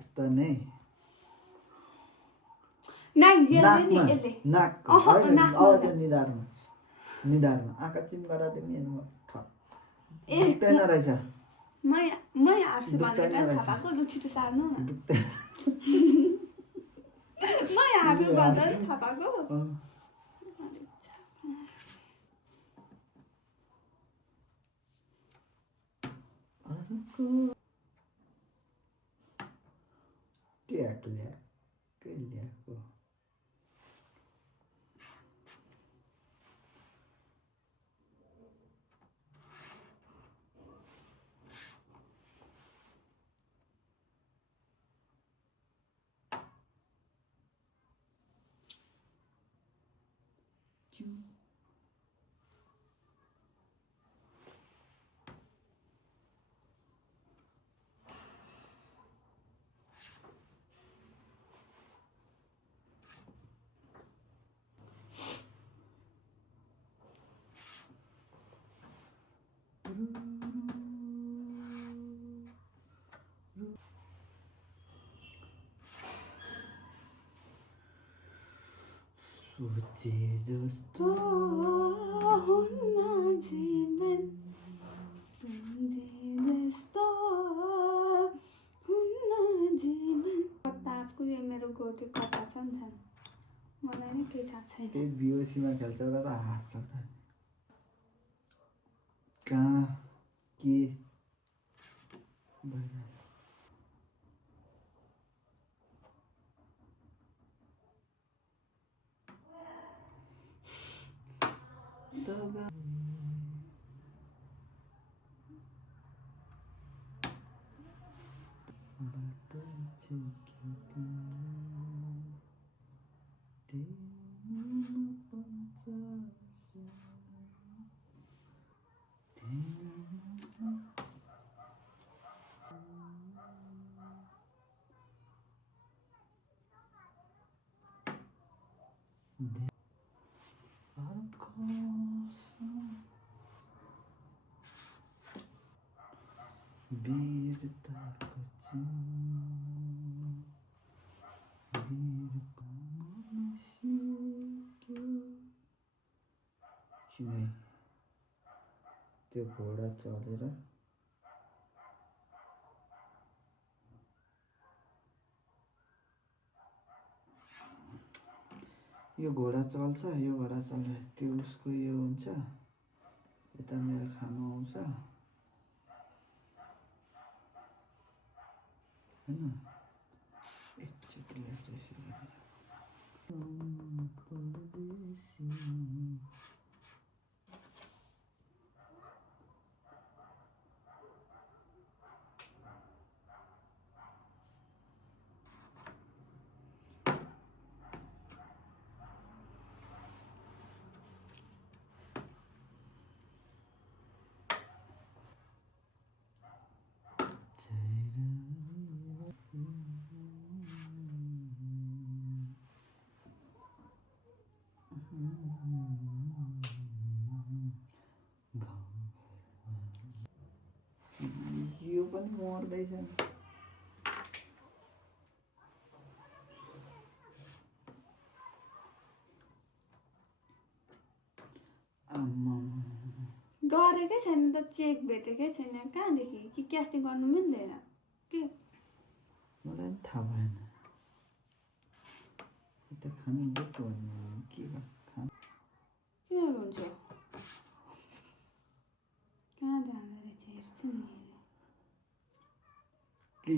यस्तो नै नाकको होइन अब चाहिँ निधारमा आँखा चिम गराइदियो नि अनि म ठप दुख्दैन रहेछ मै हार्छु भनेर थाहा पाएको लु छिटो सार्नु न मै हार्छु भनेर थाहा पाएको ल्याएको सोचे जस्तो हुन्न जीवन सम्झे जस्तो हुन्न जीवन कताको यो मेरो गोटी कता छ नि त मलाई नै केही थाहा छैन त्यही बिओसीमा खेल्छ र त हार्छ त कहाँ के भइरहेछ वीरताको चिने त्यो घोडा चलेर यो घोडा चल्छ यो घोडा चल्छ त्यो उसको यो हुन्छ यता मेरो खानु आउँछ हैन एकचोटि यो पनि मर्दैछ गरेकै छैन त चेक भेटेकै छैन कहाँदेखि कि क्यास्टिङ गर्नु मिल्दैन के मलाई थाहा भएन यता खानु बोक्यो भने के खानु के हुन्छ कहाँ जाँदो रहेछ हेर्छु नि के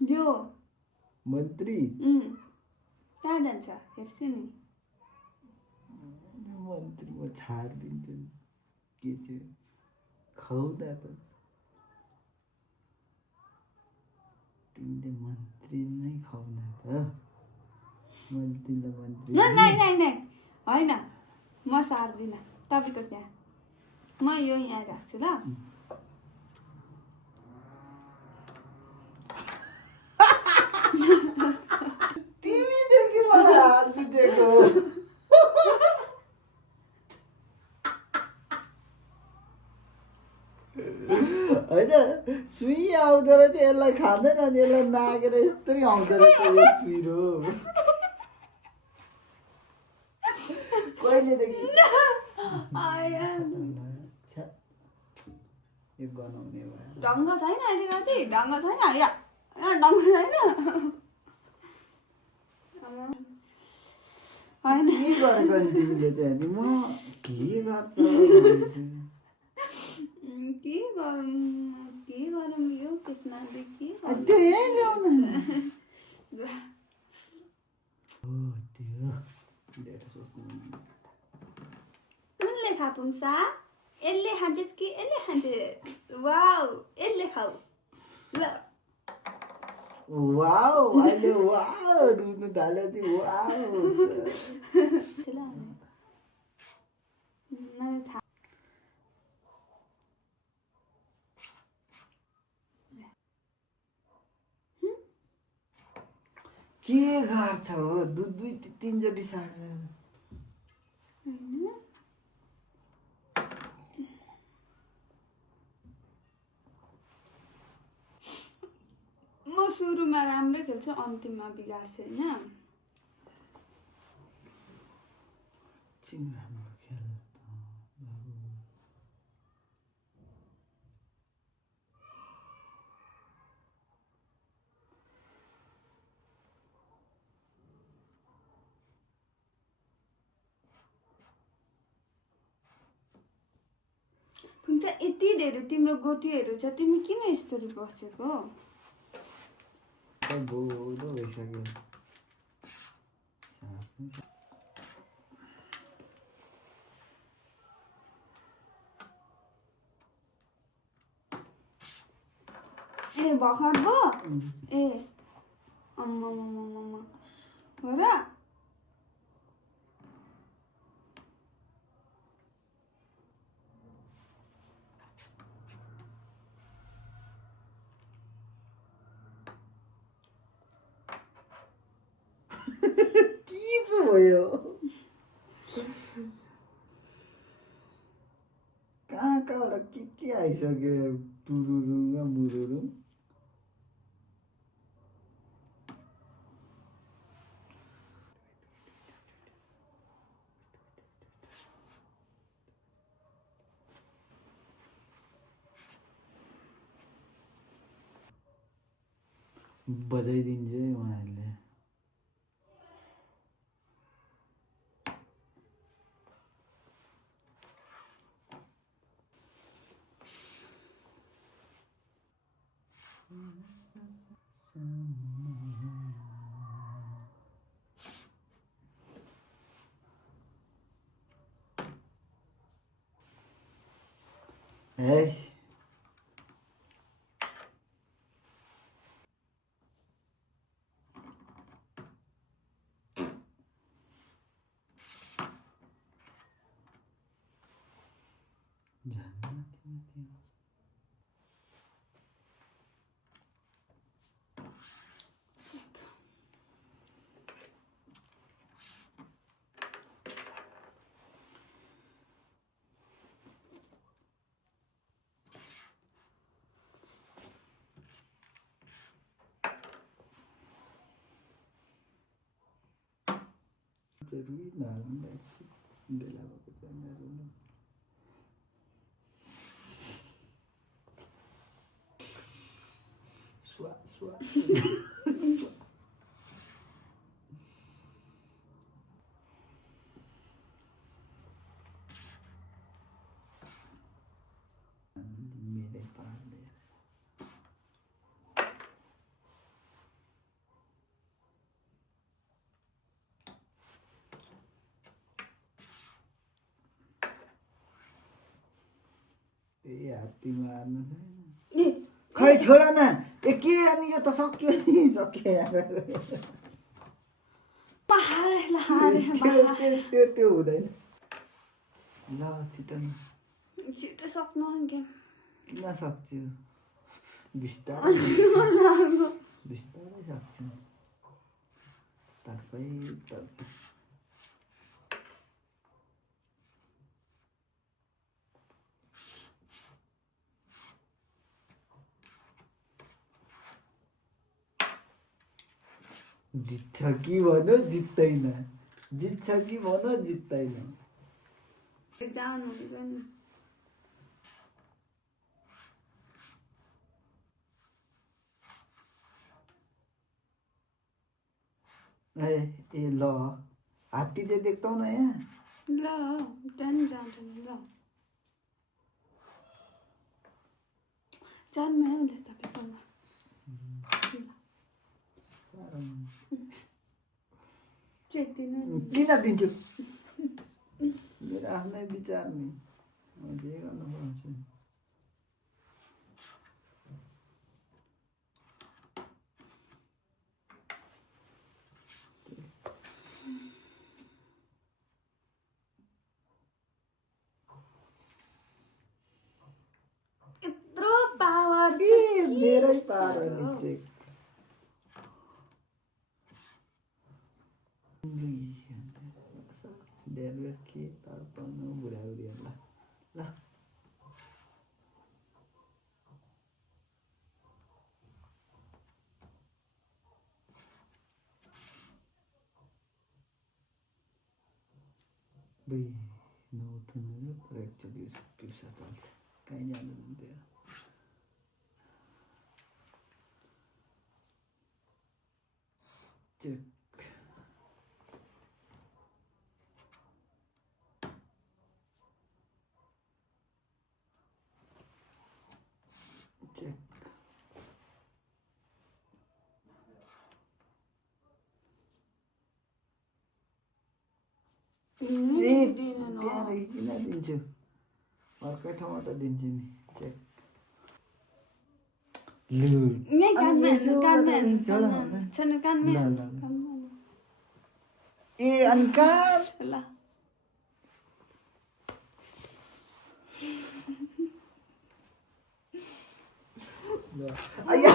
यो मन्त्री कहाँ जान्छ हेर्छु नि मन्त्री म छाडिदिन्छु नि के चाहिँ खुवाउँदा त तिमीले मन्त्री नै खुवाउँदा त मैले तिमीलाई मन्त्री नै होइन म सार्दिनँ तपाईँको त्यहाँ म यो यहाँ राख्छु ल तिमीदेखि मलाई हाँस उठेको होइन सुई आउँदो रहेछ यसलाई खाँदैन अनि यसलाई नागेर यस्तै आउँदो रहेछ यो सुइरो कहिलेदेखि आया छ्या, यो गनाउने भयो ढङ्ग छैन अलिकति ढङ्ग छैन यहाँ ढङ्ग छैन होइन के गरेको नि तिमीले चाहिँ अनि म के गर्छ भन्छु के गरौँ यो कृष्णले के अनि त्यो यहीँ ल्याउनु कुनले खापुङ्सा यसले खान्छस् कि यसले खान्छ वाउ यसले खाऊ ल वाउ अहिले वाउ रुनु थाल्यो चाहिँ वाउ मलाई थाहा के गर्छ हो दुई तिनचोटि सार्छ होइन म सुरुमा राम्रै खेल्छु अन्तिममा बिगार्छु होइन एकछिन राम्रो खेल त बाबु हुन्छ यति धेरै तिम्रो गोटीहरू छ तिमी किन यस्तरी बसेको बोधो भइसक्यो ए भर्खर भयो ए अम्मा हो र के पो भयो कहाँबाट के आइसक्यो टुरुरु र मुरुरु बजाइदिन्छ है उहाँहरूले Hey. Ruim não, né? Beleza, você não. Sua. Mirei para dele. ए हात्ती मार्नु छैन खै छोड न ए के अनि यो त सक्यो नि सक्यो त्यो हुँदैन ल छिटो सक्नु गेम किन सक्छु बिस्तारै सक्छु तर्फै जित्छ कि भन जित्दैन, जित्छ कि भन जित्दैन। जानुहुन्छ नि ए ए ल हात्ती चाहिँ देख्छौ न यहाँ। ल जानु जाँदैन ल जानु आउँदै तपाईँकोमा चेक्दिनु नि किन दिन्छु मेरो आफ्नै विचार नि जे गर्नु पर्छ। यत्रो पावर ए मेरै पार निचे डेलिभर के तार पाउनु बुढाबुढीहरूलाई ल बुई नउठ्नु र एकचोटि उसको पिप्सा चल्छ कहीँ जानु दिन्थ्यो। चेक चेक ए त्यहाँदेखि किन दिन्छु अर्कै ठाउँबाट दिन्छु नि चेक लु यही कानमा यसो कानमा गरेर छोड भन्दा। छैन कानमा ल, ल, ल। कानमा ए अनि कहाँ ल आया